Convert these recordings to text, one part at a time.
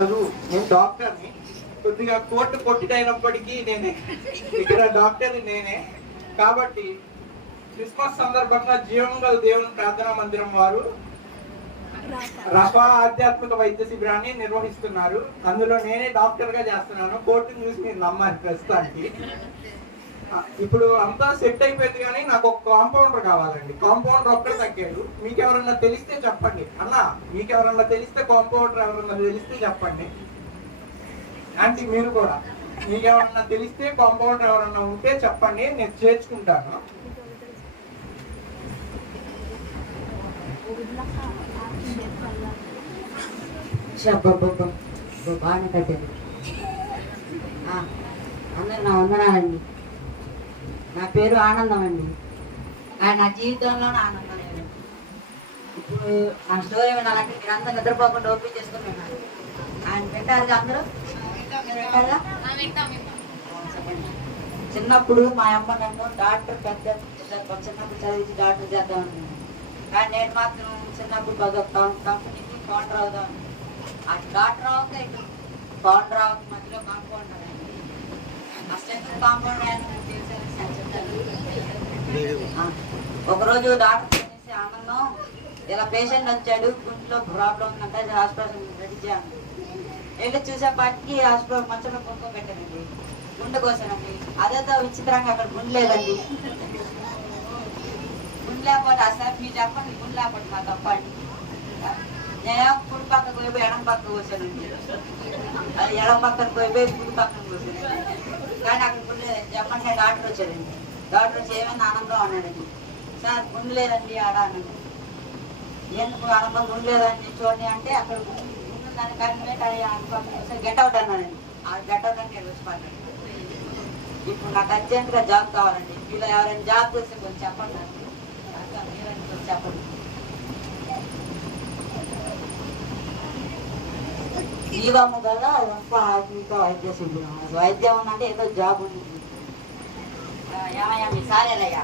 నేను డాక్టర్ని. కొద్దిగా కోర్టు కొట్టిటైనప్పటికీ నేనే ఇక్కడ డాక్టర్ని నేనే. కాబట్టి క్రిస్మస్ సందర్భంగా జీవం గల దేవుని ప్రార్థనా మందిరం వారు రఫా ఆధ్యాత్మిక వైద్య శిబిరాన్ని నిర్వహిస్తున్నారు. అందులో నేనే డాక్టర్ గా చేస్తున్నాను. కోర్టును చూసి మీరు నమ్మాలి ప్రస్తుతానికి. ఇప్పుడు అంతా సెట్ అయిపోయింది, కానీ నాకు ఒక కాంపౌండర్ కావాలండి. కాంపౌండర్ ఒక్కడే తగ్గాడు. మీకెవరన్నా తెలిస్తే చెప్పండి అన్న. మీకెవరన్నా తెలిస్తే, కాంపౌండర్ ఎవరన్నా తెలిస్తే చెప్పండి. అంటే మీరు కూడా మీకెవరన్నా తెలిస్తే, కాంపౌండర్ ఎవరన్నా ఉంటే చెప్పండి, నేను చేర్చుకుంటాను. బాగానే కట్టారు. అందరు నా వందనాలండి. నా పేరు ఆనందం అండి. నా జీవితంలోనే ఆనందం లేదు. ఇప్పుడు నా స్టోరీ వినాలంటే మీరు అందరూ నిద్రపోకుండా ఓపెన్ చేసుకుని విన్నారు. ఆయన పెట్టారుగా అందరూ చిన్నప్పుడు మా అమ్మ నన్ను డాక్టర్ పెద్ద చిన్నప్పుడు చదివించి డాక్టర్ చేద్దామని, కానీ నేను మాత్రం చిన్నప్పుడు కంపెనీకి ఫౌండర్ అవుదాం. అటు డాక్టర్ అవుతా, ఇటు ఫౌండర్ అవుతుంది, మధ్యలో కాంపౌండర్ అయింది. అసలు కాంపౌండర్ ఒకరోజు డాక్టర్ చేసి ఆనందం ఇలా పేషెంట్ వచ్చాడు, గుండెలో ప్రాబ్లం ఉందంటే హాస్పిటల్ రెడీ చేయాలి. వెళ్ళి చూసేపాటికి హాస్పిటల్ మంచంలో కుంకుమ పెట్టానండి. గుండె కోసానండి. అదేదో విచిత్రంగా అక్కడ గుండె లేదండి. గుండె లేకపోతే అసలు మీరు చెప్పండి, గుండె లేకపోతే మా తప్పండి. నేనేమో కుడి పక్కకు పోయి ఎడం పక్కకు కోసానండి. అది ఎడం పక్కన పోయి కుడి పక్కన కోసానండి. కానీ అక్కడ గుండె చెప్పండి. డాక్టర్ వచ్చాడండి. డాక్టర్ వచ్చి ఏమైనా ఆనందం అన్నాడండి. సార్ గుండె లేదండి ఆడ అన్నాడు. ఎందుకు ఆనందం గుండె లేదండి చూడండి అంటే అక్కడ దాన్ని కనిపెట్టి గెట్ అవుట్ అన్నాడండి. ఆ గెట్ అవుట్ అంటే వచ్చి పడ్డాడు. ఇప్పుడు నాకు అర్జెంట్గా జాబ్ కావాలండి. వీళ్ళు ఎవరైనా జాబ్ చేస్తే కొంచెం చెప్పండి. కొంచెం చెప్పండి. జీవము కదా ఇంకా వైద్య శిబిరం. వైద్యం ఉందంటే ఏదో జాబ్ ఉంది. ఏమయ్యా మీ సారేనయ్యా?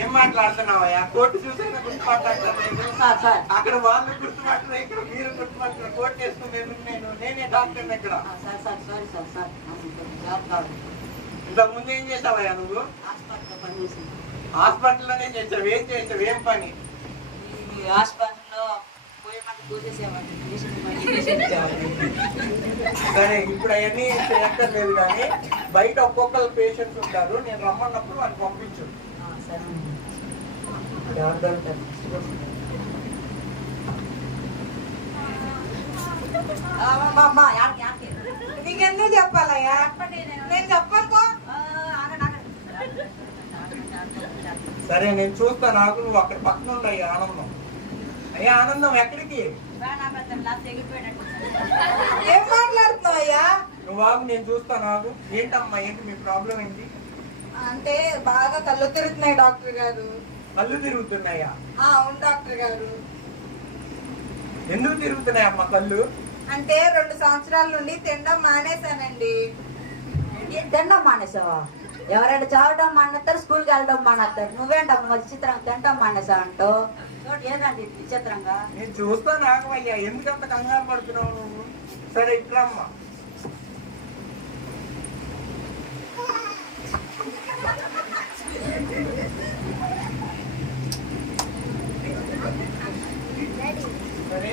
ఏం మాట్లాడుతున్నావయ్యా? కోర్టు చూసైనా గుర్తుపట్టలేదు. అక్కడ వాళ్ళు గుర్తుపట్టరు, ఇక్కడ మీరు గుర్తుపట్టరు. కోర్టు వేసుకుని నేనే డాక్టర్ ఇక్కడ. సార్ సారీ సార్ జాబ్ కావాలి. ఇంతకు ముందు ఏం చేసావయ్యా నువ్వు? హాస్పిటల్లో పనిచేసింది. హాస్పిటల్లోనే చేసావు? ఏం చేసావు? ఏం పని? ఈ హాస్పిటల్లో పోయేమంటే కూసేసేవాడిని. సరే, ఇప్పుడు అవన్నీ చేయక్కర్లేదు, కానీ బయట ఒక్కొక్కరు పేషెంట్స్ ఉంటారు. నేను రమ్మన్నప్పుడు వాళ్ళని పంపించు. నీకెందుకు చెప్పాలయ్యా? నేను చెప్పనుకో. సరే, నేను చూస్తా. నాకు నువ్వు అక్కడ పక్కన ఉంటాయి. ఆనందం అయ్యా, ఆనందం ఎక్కడికి? ఏం మాట్లాడుతున్నావు అయ్యా? నువ్వు ఆగు, నేను చూస్తా. నాకు ఏంటమ్మా, ఏంటి మీ ప్రాబ్లం ఏంటి? అంటే బాగా కళ్ళు తిరుగుతున్నాయి డాక్టర్ గారు. కళ్ళు తిరుగుతున్నాయా? అవును డాక్టర్ గారు. ఎందుకు తిరుగుతున్నాయమ్మా కళ్ళు? అంటే 2 సంవత్సరాల నుండి తినడం మానేశానండి. తినడం మానేసావా? ఎవరైనా చావడం మానేస్తారు, స్కూల్కి వెళ్ళడం మానేస్తారు. నువ్వేంటమ్మా విచిత్రంగా తినడం మానేసా అంటూ? ఏదండి విచిత్రంగా? నేను చూస్తా. నాకు అయ్యా, ఎందుకంత కంగారు పడుతున్నావు నువ్వు? సరే, ఇట్లమ్మా. సరే,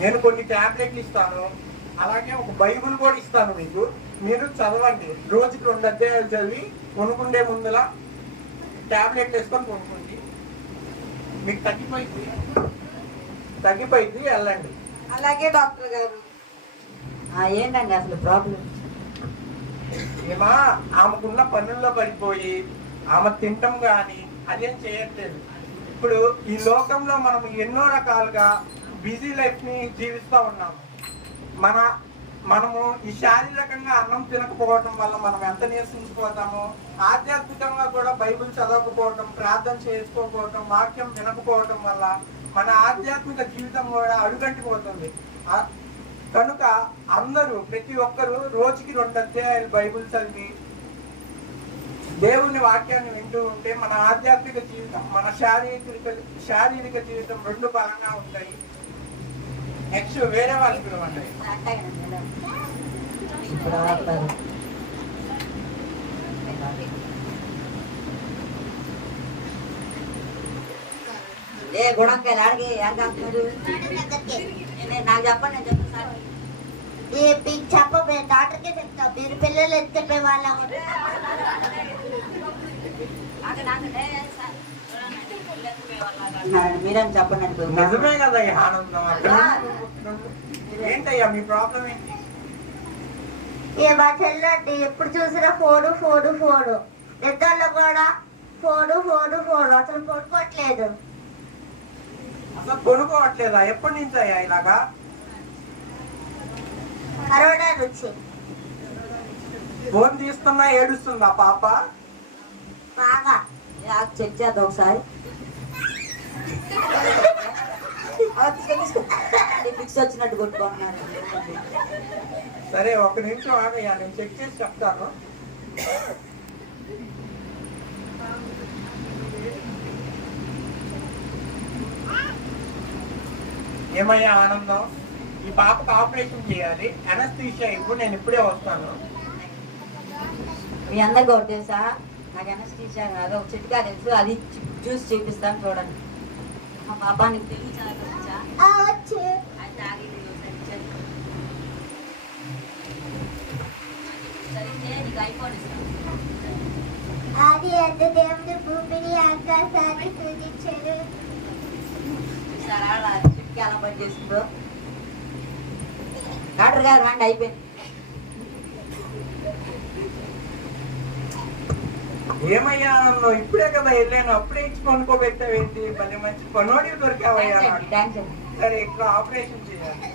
నేను కొన్ని టాబ్లెట్లు ఇస్తాను, అలాగే ఒక బైబుల్ కూడా ఇస్తాను మీకు. మీరు చదవండి. రోజుకి 2 అధ్యాయాలు చదివి కొనుక్కుండే ముందులా టాబ్లెట్ వేసుకొని కొనుక్కోండి. మీకు తగ్గిపోయింది వెళ్ళండి. అలాగే డాక్టర్ గారు. ఏంటండి అసలు ప్రాబ్లం? ఏమా, ఆమెకున్న పనుల్లో పడిపోయి ఆమె తింటాం కానీ అదేం చేయట్లేదు. ఇప్పుడు ఈ లోకంలో మనం ఎన్నో రకాలుగా బిజీ లైఫ్ ని జీవిస్తూ ఉన్నాము. మనము ఈ శారీరకంగా అన్నం తినకపోవటం వల్ల మనం ఎంత నీరసించిపోతామో, ఆధ్యాత్మికంగా కూడా బైబిల్ చదవకపోవటం, ప్రార్థన చేసుకోకపోవటం, వాక్యం వినకపోవటం వల్ల మన ఆధ్యాత్మిక జీవితం కూడా అడుగంటిపోతుంది. కనుక అందరూ, ప్రతి ఒక్కరూ రోజుకి 2 అధ్యాయాలు బైబిల్ చదివి దేవుని వాక్యాన్ని వింటూ ఉంటే మన ఆధ్యాత్మిక జీవితం, మన శారీరక జీవితం 2 బలంగా ఉంటాయి. నెక్స్ట్ వేరే వాళ్ళు పిలవండి. ఏ గుణంకాయలు ఆడికి ఏం కాస్తున్నారు? నాకు చెప్పండి, నేను చెప్తాను సార్. చెప్పబోయే డాక్టర్కే చెప్తా. మీరు పిల్లలు ఎత్తుపే వాళ్ళ మీరేం చెప్పండి. నిజమే కదా ఈ ఆనందం. ఏంటయ్యా మీ ప్రాబ్లం ఏంటి? మా చెల్లండి ఎప్పుడు చూసినా ఫోను ఫోను ఫోను. నిద్రలో కూడా ఫోను ఫోను ఫోను. అసలు కొనుక్కోవట్లేదు. అసలు కొనుక్కోవట్లేదా? ఎప్పటి నుంచి అయ్యా ఇలాగా? కరోనా నుంచి. ఫోన్ తీస్తున్నా ఏడుస్తుందా పాప? బాగా చెక్ చేద్దాం ఒకసారి. ఫిక్స్ వచ్చినట్టు కొట్టుకుంటున్నారు. సరే ఒక నిమిషం ఆగయ్యా, నేను చెక్ చేసి చెప్తాను. ఏమయ్యా ఆనందం, ఈ పాపకు ఆపరేషన్ చేయాలి, అనస్థీషియా ఇవ్వు, నేను ఇప్పుడే వస్తాను. మీ అందరికీ ఒకటి తెలుసా? నాకు అనస్థీషియా కాదు, ఒక చిట్కా తెలుసు, అది చూసి చూపిస్తాను చూడండి. మా పాప నీకు తెలుగు చాలా తెలుసా? అయితే ఆగింది ఒకసారి సరే నీకు ఐఫోన్ ఇస్తాను. ఆది అంత దేవుడు భూమిని ఆకాశాన్ని సృజించాడు. చూసారా చిట్కా ఎలా పనిచేసిందో? డాక్టర్ గారు రండి, అయిపోయింది. ఏమయ్యా ఆనందం, ఇప్పుడే కదా వెళ్ళాను, అప్పుడే ఇచ్చి కొనుక్కోబెట్టావేంటి? పని మంచి పనోడి దొరికావయ్యా. థ్యాంక్స్ అండి. సరే ఇక్కడ ఆపరేషన్ చేయాలి.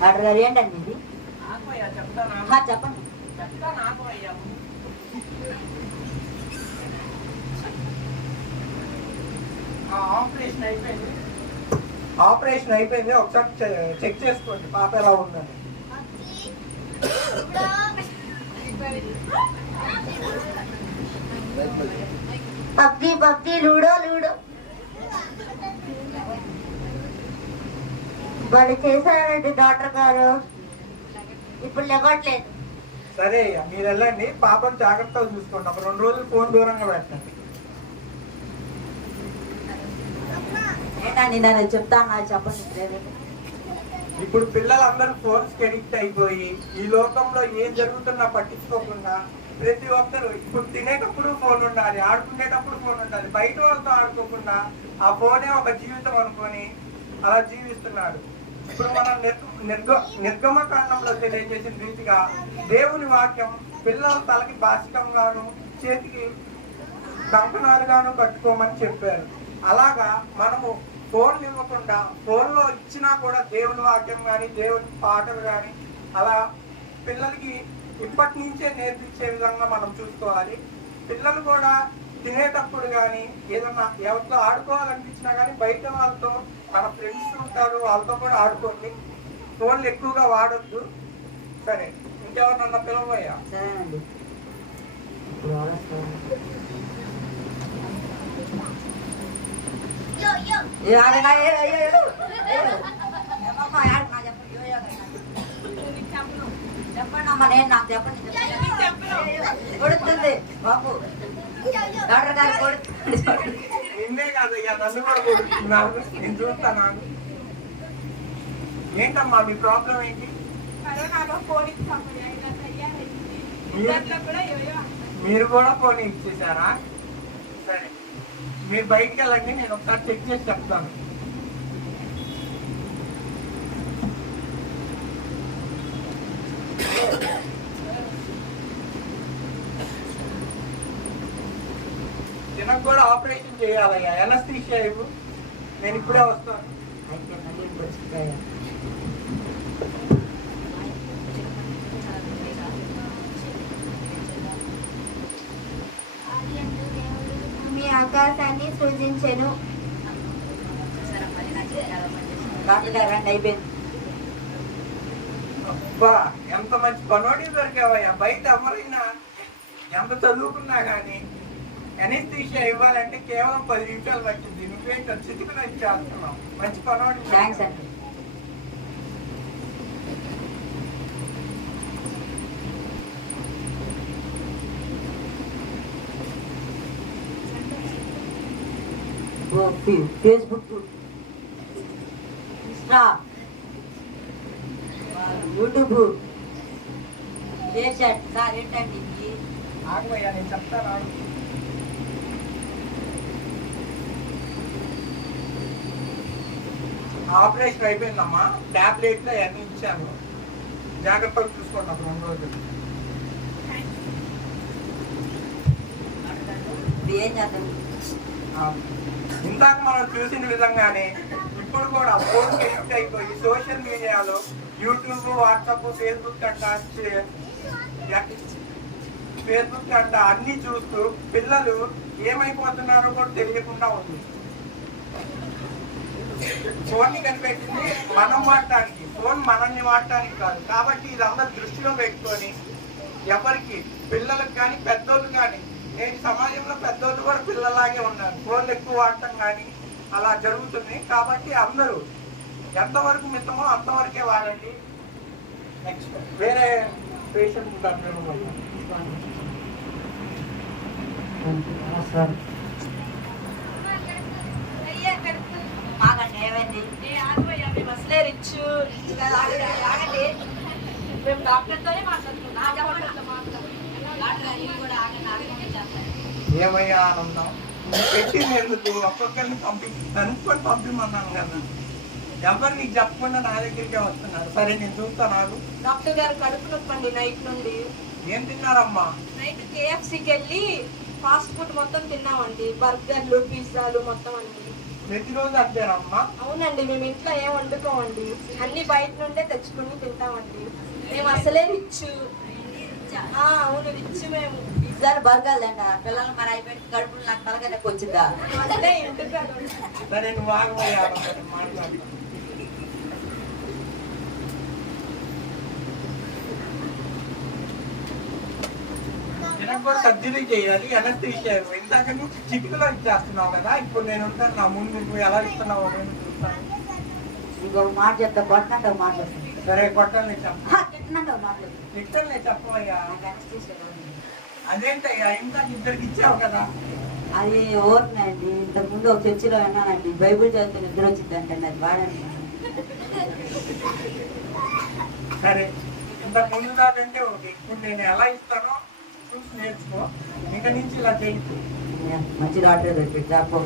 డాక్టర్ గారు ఏంటండి ఇది? చెప్తానా? చెప్పండి. ఆపరేషన్ అయిపోయింది, ఒకసారి చెక్ చేసుకోండి పాప ఎలా ఉందని. పబ్జి పబ్జి లూడో లూడో వాళ్ళు చేశారండి డాక్టర్ గారు. ఇప్పుడు లేవట్లేదు. సరే అయ్యా, మీరు వెళ్ళండి, పాపను జాగ్రత్తగా చూసుకోండి. ఒక 2 రోజులు ఫోన్ దూరంగా పెట్టండి. ఏంటండి నేను చెప్తాను, చెప్పండి. ఇప్పుడు పిల్లలందరూ ఫోన్స్ కి అడిక్ట్ అయిపోయి ఈ లోకంలో ఏం జరుగుతున్నా పట్టించుకోకుండా ప్రతి ఒక్కరు ఇప్పుడు తినేటప్పుడు ఫోన్ ఉండాలి, ఆడుకునేటప్పుడు ఫోన్ ఉండాలి, బయట వాళ్ళతో ఆడుకోకుండా ఆ ఫోనే ఒక జీవితం అనుకొని అలా జీవిస్తున్నారు. ఇప్పుడు మనం నిర్గమకాండంలో తెలియజేసిన రీతిగా దేవుని వాక్యం పిల్లల తలకి బాసికంగాను చేతికి కంకణాలుగాను కట్టుకోమని చెప్పారు. అలాగా మనము ఫోన్లు ఇవ్వకుండా, ఫోన్లో ఇచ్చినా కూడా దేవుని వాక్యం కానీ దేవుని పాటలు కానీ అలా పిల్లలకి ఇప్పటి నుంచే నేర్పించే విధంగా మనం చూసుకోవాలి. పిల్లలు కూడా తినేటప్పుడు కానీ ఏదన్నా ఎవరితో ఆడుకోవాలనిపించినా కానీ బయట వాళ్ళతో, మన ఫ్రెండ్స్ ఉంటారు వాళ్ళతో కూడా ఆడుకోండి. ఫోన్లు ఎక్కువగా వాడొద్దు. సరే, ఇంకెవరన్నా పిలవయ్యా? సరేనండి. చెప్పండి అమ్మా, నేను నాకు చెప్పండి. కొడుతుంది బాబు, డాక్టర్ గారు కొడుతుంది. నిన్నే కాదయ్యా, నన్ను కూడా కొడుతున్నాను, నేను చూస్తాను. ఏంటమ్మా మీ ప్రాబ్లం ఏంటి? మీరు కూడా ఫోన్ ఇచ్చేసారా? సరే, మీరు బయటికి వెళ్ళండి, నేను ఒకసారి చెక్ చేసి చెప్తాను. తినకు కూడా ఆపరేషన్ చేయాలయ్యా, అనస్థీషియా ఇవ్వు, నేను ఇప్పుడే వస్తాను. మీ ఆకాశాన్ని సృజించెను. డాక్టర్ గారు రండి, అయిపోయింది. అబ్బా, ఎంత మంచి పనోడి దొరికావయ్యా. బయట ఎవరైనా ఎంత చదువుకున్నా కానీ ఎనస్థీషియా ఇవ్వాలంటే కేవలం 10 నిమిషాలు పట్టింది. నువ్వేంటో చిటికలో ఇచ్చేస్తున్నావు. మంచి పనవాడి. థ్యాంక్స్ అండి. Facebook, Insta, YouTube, share sir ఏంటండి ఇది? ఆగమయ్యా, నేను చెప్తాను. ఆగు. ఆపరేషన్ అయిపోయిందమ్మా. టాబ్లెట్లు అవన్నీ ఇచ్చాను. జాగ్రత్తగా చూసుకోండి అప్పుడు 2 రోజులు. ఇప్పుడు ఏం చేద్దాం? ఇందాక మనం చూసిన విధంగానే ఇప్పుడు కూడా ఫోన్ కనెక్ట్ అయిపోయి సోషల్ మీడియాలో యూట్యూబ్, వాట్సాప్, ఫేస్బుక్ అంట అన్ని చూస్తూ పిల్లలు ఏమైపోతున్నారో కూడా తెలియకుండా ఉంది. ఫోన్ని కనిపెట్టింది మనం వాడటానికి, ఫోన్ మనల్ని వాడటానికి కాదు. కాబట్టి ఇదంతా దృష్టిలో పెట్టుకొని ఎవరికి, పిల్లలకు కానీ పెద్దోళ్ళు కానీ, నేటి సమాజంలో పెద్దోళ్ళు కూడా పిల్లలాగే ఉన్నారు. ఫోన్లు ఎక్కువ వాడటం కానీ అలా జరుగుతుంది. కాబట్టి అందరూ ఎంతవరకు మితమో అంతవరకే వాడండి. నెక్స్ట్ వేరే పేషెంట్ ఆగండి, ఏమైంది? మేము అసలే రిచ్ ఆగండి. మేము డాక్టర్తోనే మాట్లాడుతున్నాం. ఏమయ్యా ఆనందం, పెట్టింది ఎందుకు? ఒక్కొక్కరిని కనుక్కొని పంపిమన్నాను కదా. ఎవరు నీకు చెప్పకుండా నా దగ్గరికే వస్తున్నారు. సరే నేను చూస్తాను. నాకు డాక్టర్ గారు కడుపు నొప్పండి నైట్ నుండి. ఏం తిన్నారమ్మా? నైట్ KFCకి వెళ్ళి ఫాస్ట్ ఫుడ్ మొత్తం తిన్నామండి. బర్గర్లు, పిజ్జాలు మొత్తం అండి. ప్రతిరోజు అంతేనమ్మా? అవునండి, మేము ఇంట్లో ఏం వండుకోమండి. అన్ని బయట నుండే తెచ్చుకుని తింటామండి. మేము అసలే రిచ్. అవును, రిచ్ మేము. పిజ్జాలు, బర్గర్లు అంట. పిల్లలు మరి అయిపోయి కడుపులు నాకు తలగా వచ్చిందా? అసలే ఇంటికి సరే నువ్వు ఆగమయ్యా, మాట్లాడు. నేను కూడా సర్జరీ చేయాలి. ఎనస్థీషియా ఇందాక నుంచి చిటికలో ఇచ్చేస్తున్నావు కదా. ఇప్పుడు నేను ఉంటాను. నా ముందు నువ్వు ఎలా ఇస్తున్నావు నేను చూస్తాను. ఇంకొక మాట చెప్తా, కొట్టినట్టు ఒక మాట వస్తుంది. సరే కొట్టాలి చెప్పు. తిట్టినట్టు ఒక మాట వస్తుంది. తిట్టలే చెప్పవయ్యా. నాకు anesthesia ఉంది. అదేంటయ్యా ఇందాక ఇద్దరికి ఇచ్చావు కదా. అది ఓర్నండి. ఇంతకుముందు ఒక చర్చిలో విన్నానండి, బైబుల్ చదివితే నిద్ర వచ్చిందంటే అది వాడండి. సరే ఇంతకు ముందు దాకంటే ఓకే. ఇప్పుడు నేను ఎలా ఇస్తానో చూసి నేర్చుకో. ఇక నుంచి ఇలా చేయొచ్చు. మంచి డాక్టర్ దొరికి జాపో.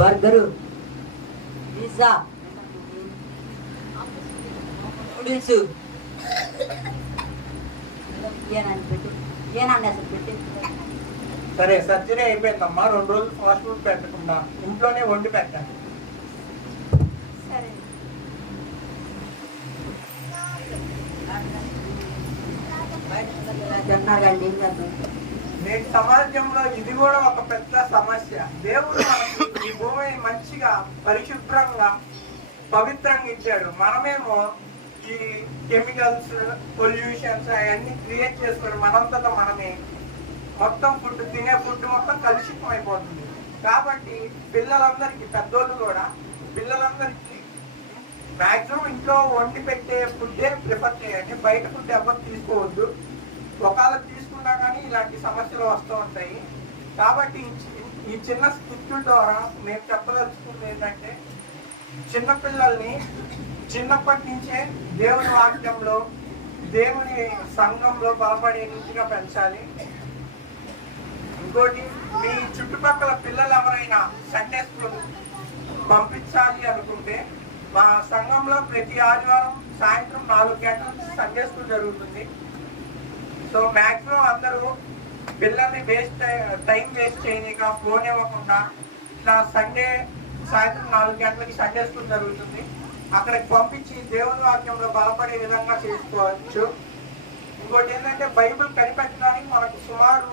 బర్గరు, పిజ్జా, నూడిల్స్ ఏనండి పెట్టి, ఏనండి అసలు పెట్టి. సరే సర్జరీ అయిపోయిందమ్మా. 2 రోజులు ఫాస్ట్ ఫుడ్ పెట్టకుండా ఇంట్లోనే వండి పెట్టండి. సరే. తిన్నారండి, ఏం చేద్దాం? నేటి సమాజంలో ఇది కూడా ఒక పెద్ద సమస్య. దేవుడు మనకి ఈ భూమిని మంచిగా పరిశుభ్రంగా పవిత్రంగా ఇచ్చాడు. మనమేమో ఈ కెమికల్స్, పొల్యూషన్స్ అవన్నీ క్రియేట్ చేసుకొని మనంతటా మనమే మొత్తం ఫుడ్, తినే ఫుడ్ మొత్తం కలుషితం అయిపోతుంది. కాబట్టి పిల్లలందరికీ, పెద్దోళ్ళు కూడా పిల్లలందరికీ మ్యాక్సిమం ఇంట్లో వండి పెట్టే ఫుడ్డే ప్రిఫర్ చేయండి. బయట ఫుడ్ ఎవరు తీసుకోవద్దు. ఒకవేళ తీసుకున్నా కానీ ఇలాంటి సమస్యలు వస్తూ ఉంటాయి. కాబట్టి ఈ చిన్న స్కిట్ ద్వారా నేను చెప్పదలుచుకుంది ఏంటంటే, చిన్నపిల్లల్ని చిన్నప్పటి నుంచే దేవుని వాక్యంలో, దేవుని సంఘంలో బలపడే రీతిగా పెంచాలి. ఇంకోటి, మీ చుట్టుపక్కల పిల్లలు ఎవరైనా సండే స్కూల్ పంపించాలి అనుకుంటే, మా సంఘంలో ప్రతి ఆదివారం సాయంత్రం 4 గంటలకు సండే స్కూల్ జరుగుతుంది. సో మ్యాక్సిమం అందరూ పిల్లల్ని టైం వేస్ట్ చేయక, ఫోన్ ఇవ్వకుండా, ఇట్లా సండే సాయంత్రం 4 గంటలకి సండే స్కూల్ జరుగుతుంది, అక్కడికి పంపించి దేవుని వాక్యంలో బలపడే విధంగా చేసుకోవచ్చు. ఇంకోటి ఏంటంటే, బైబిల్ కనిపెట్టడానికి మనకు సుమారు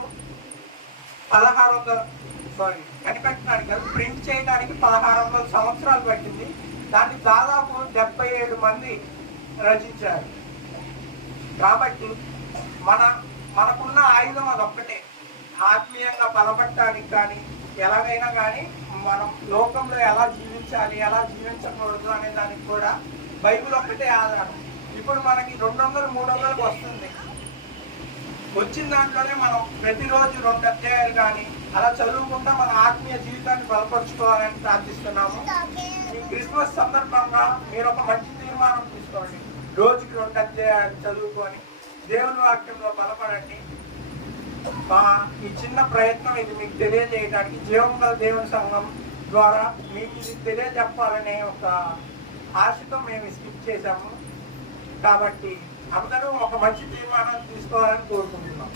కనిపెట్టడానికి కాదు, ప్రింట్ చేయడానికి 1600 సంవత్సరాలు పట్టింది. దాన్ని దాదాపు 77 మంది రచించారు. కాబట్టి మనకున్న ఆయుధం అదొక్కటే. ఆత్మీయంగా బలపడటానికి కానీ ఎలాగైనా కానీ మనం లోకంలో ఎలా జీవించాలి, ఎలా జీవించకూడదు అనే దానికి కూడా బైబిల్ ఒక్కటే ఆధారం. ఇప్పుడు మనకి 200-300 వస్తుంది. వచ్చిన దాంట్లోనే మనం ప్రతిరోజు 2 అధ్యాయాలు కానీ అలా చదువుకుంటా మన ఆత్మీయ జీవితాన్ని బలపరుచుకోవాలని ప్రార్థిస్తున్నాము. ఈ క్రిస్మస్ సందర్భంగా మీరు ఒక మంచి తీర్మానం తీసుకోండి. రోజుకి 2 అధ్యాయాలు చదువుకొని దేవుని వాక్యంలో బలపడండి. ఈ చిన్న ప్రయత్నం ఇది మీకు తెలియజేయడానికి జీవం గల దేవుని సంఘం ద్వారా మీకు ఇది తెలియజెప్పాలనే ఒక ఆశతో మేము స్కిప్ చేశాము. కాబట్టి అందరూ ఒక మంచి తీర్మానం తీసుకోవాలని కోరుకుంటున్నాం.